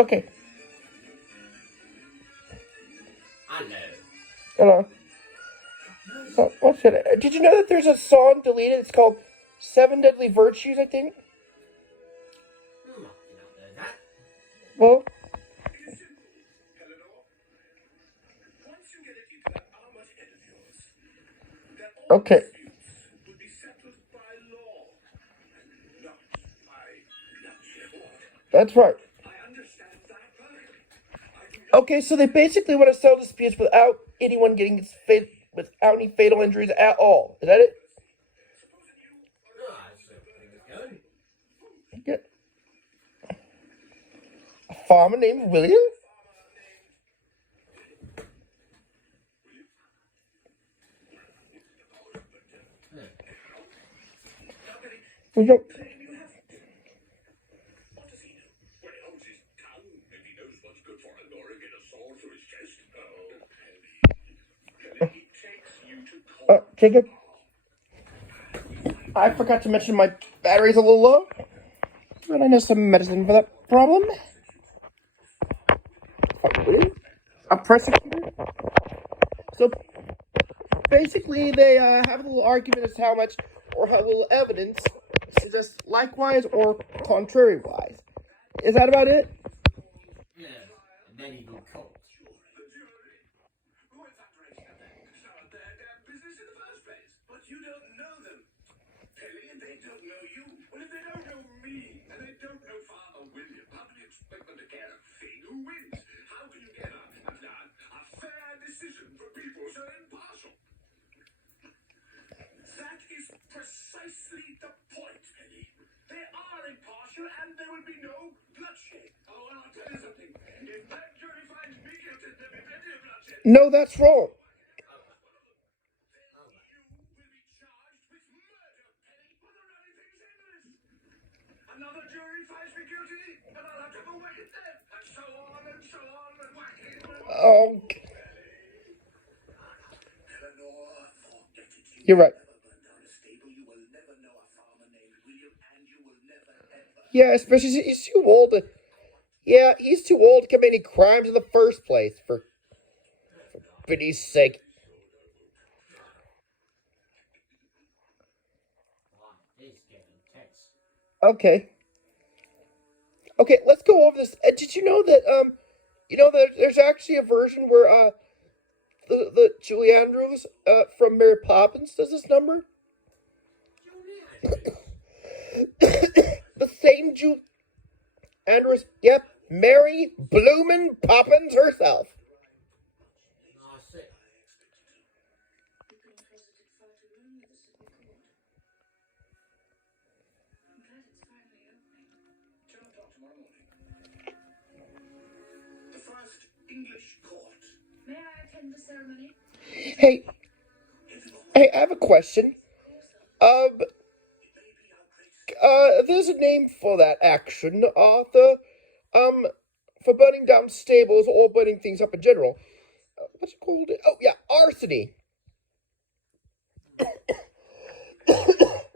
Okay. Hello. Hello. So, what's it? Did you know that there's a song deleted? It's called Seven Deadly Virtues, I think. I did not know that. Well, okay. That's right. Okay, so they basically want to settle disputes without anyone getting without any fatal injuries at all. Is that it? Yeah. A farmer named William? We don't- Jacob, I forgot to mention my battery's a little low. And I know some medicine for that problem. A persecutor? So basically, they have a little argument as to how much or how little evidence suggests likewise or contrary-wise. Is that about it? Yeah, medieval cult. No, that's wrong. Oh, you're right. Yeah, especially he's too old. Yeah, he's too old to commit any crimes in the first place. For pity's sake. Okay. Okay, let's go over this. Did you know that there's actually a version where the Julie Andrews from Mary Poppins does this number? The same Julie Andrews. Yep, Mary Bloomin' Poppins herself. Hey, hey, I have a question. Um, there's a name for that action, Arthur. Um, for burning down stables or burning things up in general. What's it called? Oh yeah, arsony.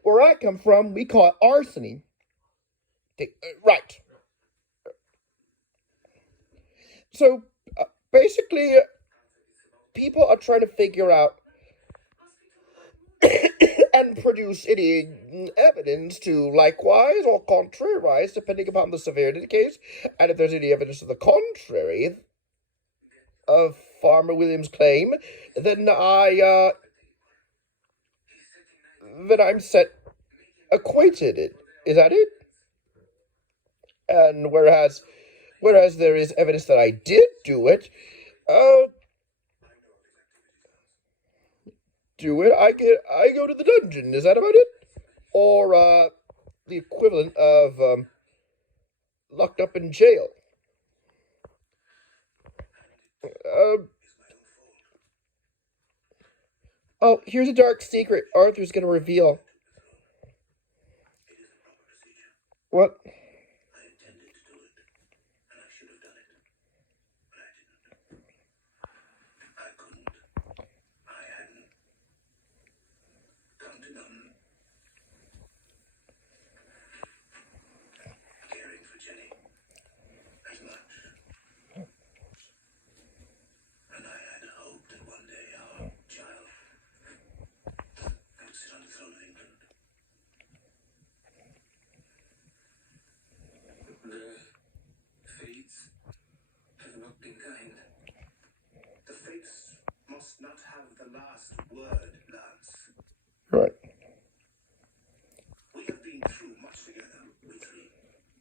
Where I come from, we call it arsony. Right. So basically, people are trying to figure out and produce any evidence to likewise or contrariwise, depending upon the severity of the case, and if there's any evidence to the contrary of Farmer Williams' claim, then I'm set acquitted. Is that it? And whereas there is evidence that I did do it, uh, I go to the dungeon. Is that about it? Or the equivalent of locked up in jail. Oh, here's a dark secret Arthur's gonna reveal. What?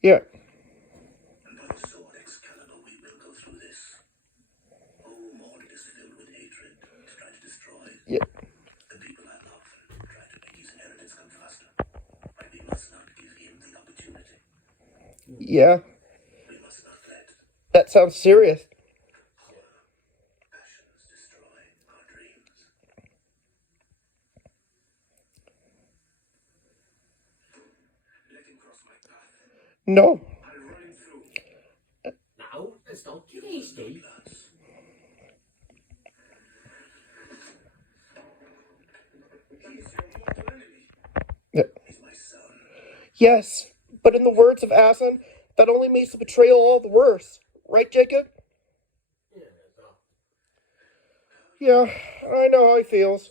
Yeah. By the sword Excalibur, we will go through this. Oh, Mordred is filled with hatred, try to destroy Yeah. the people I love, try to make his inheritance come faster. But we must not give him the opportunity. Yeah. We must not let That sounds serious. our passions destroy our dreams. Let him cross my path. No. I'll run him through. Now, let's not get hasty. He is your mortal enemy. Yeah. He's my son. Yes, but in the words of Asan, that only makes the betrayal all the worse. Right, Jacob? Yeah, I know how he feels.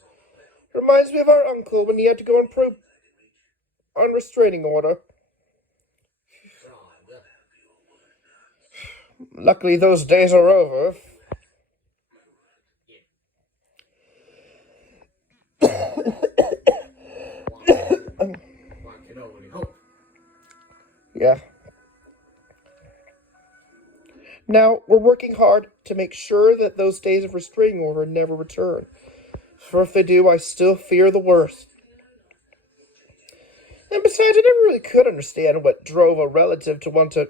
Reminds me of our uncle when he had to go on restraining order. Luckily, those days are over. One can only hope. Yeah. Now, we're working hard to make sure that those days of restraining order never return. For if they do, I still fear the worst. And besides, I never really could understand what drove a relative to want to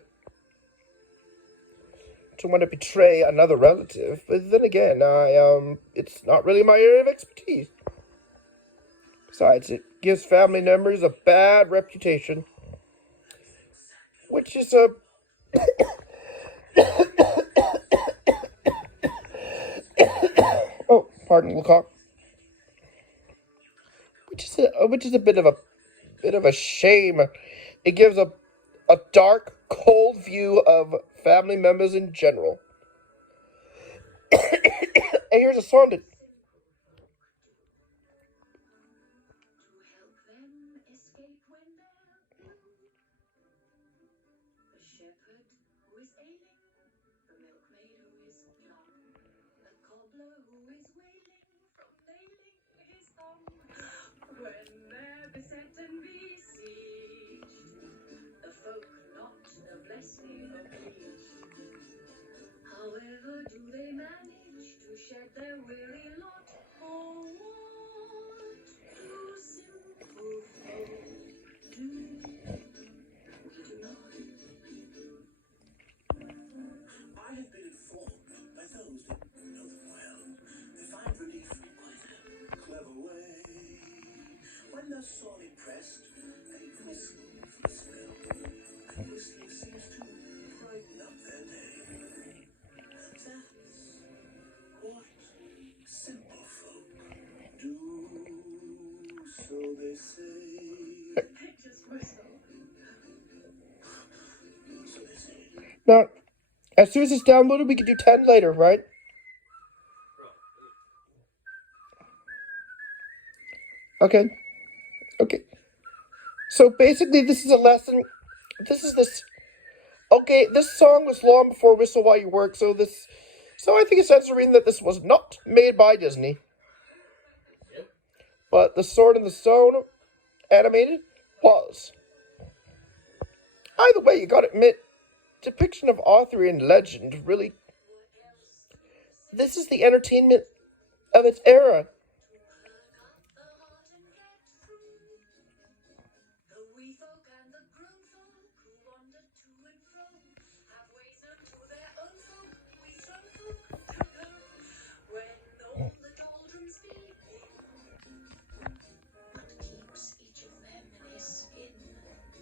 betray another relative. But then again, it's not really my area of expertise. Besides, it gives family members a bad reputation, which is a oh, pardon, Lecoq. Which is a bit of a shame. It gives a dark, cold view of family members in general. And here's a song that help them escape when they're blue. A shepherd who is ailing, the milkmaid who is young, a cobbler who is wailing from nailing his thumb. When they're beset and besieged, the folk not the blessing of each. However do they manage to shed their weary lot? Oh, what do simple folk do? We do not. I have been informed by those that know them well. They find relief in quite a clever way. When they're sorely pressed, they whistle for a spell. And whistling seems to brighten up their day. That's what simple folk do. So they say. They just whistle. So they say. now, as soon as it's downloaded, we can do 10 later, right? Okay. So basically, this is a lesson. This. Okay, this song was long before Whistle While You Work, so I think it's censoring that this was not made by Disney. But The Sword and the Stone animated was. Either way, you gotta admit, depiction of Arthurian legend really. This is the entertainment of its era.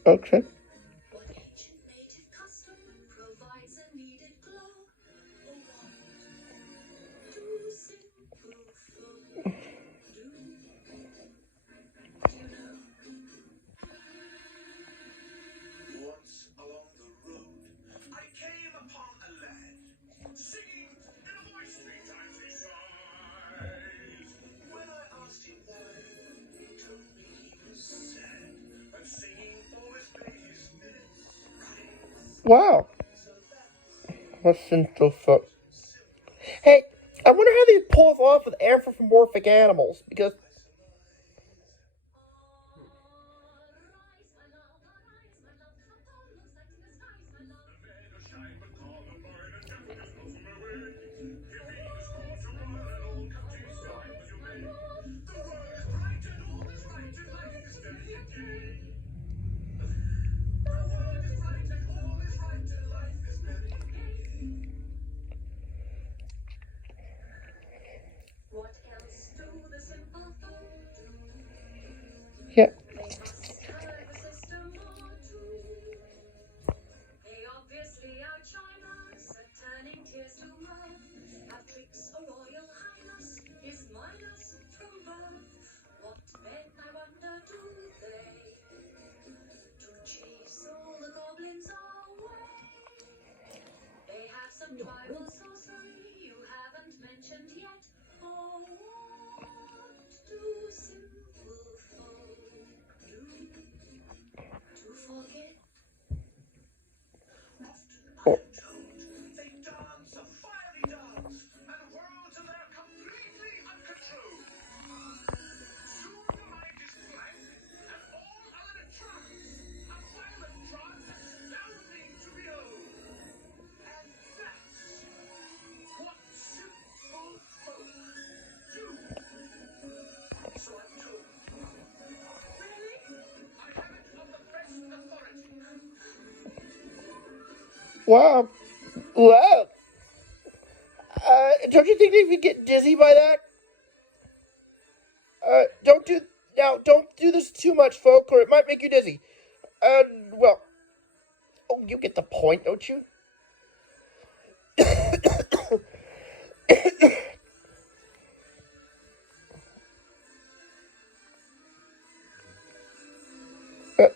Okay. What ancient native custom provides a needed glow? Oh, what do simple folk do? Do you know? Once along the road, I came upon a lad singing in a voice 3 times his size. When I asked him why, he told me he was sad and singing for his baby's minutes. Wow. What simple folk. Hey, I wonder how they pull it off with anthropomorphic animals, because some tribal sorcery you haven't mentioned yet? Or what do simple folk do to forget? I am told they dance a fiery dance and whirl till they're completely uncontrolled. Soon the mind is blank and all are in a trance, a violent trance astounding to behold. And that's what simple folk do. So I'm told. Really? I have it on the best authority. Wow. Wow. Don't you think if you get dizzy by that? Don't do this too much, folk, or it might make you dizzy. Well, oh, you get the point, don't you? Uh,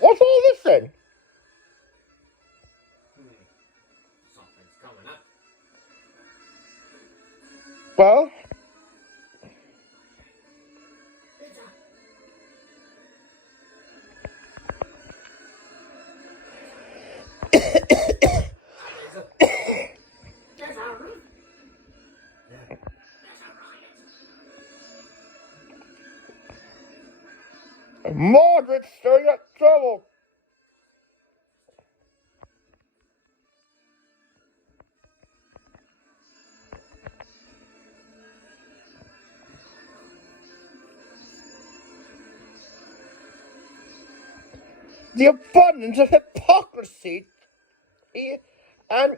What's all this then? Something's coming up. Well, It's a... There's a riot. Margaret's stirring up trouble. The abundance of hypocrisy. And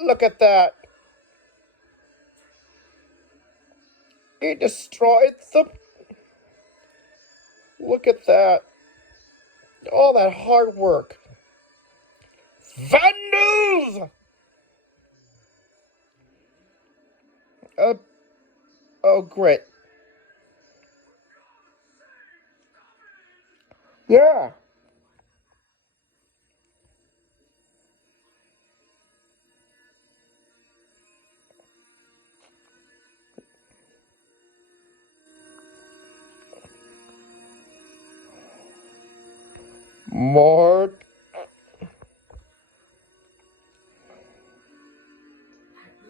look at that. He destroyed the... Look at that. All that hard work. Vandals! Oh, great. Yeah. More...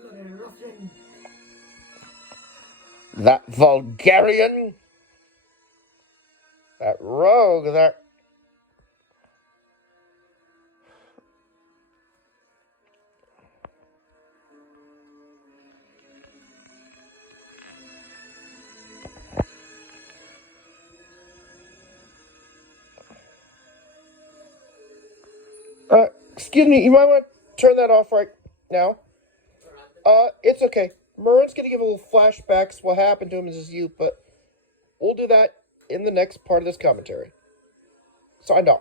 Bloody ruffian. That vulgarian. That rogue, that... Excuse me, you might want to turn that off right now. It's okay. Murren's gonna give a little flashbacks what happened to him as his youth, but we'll do that in the next part of this commentary. Signed off.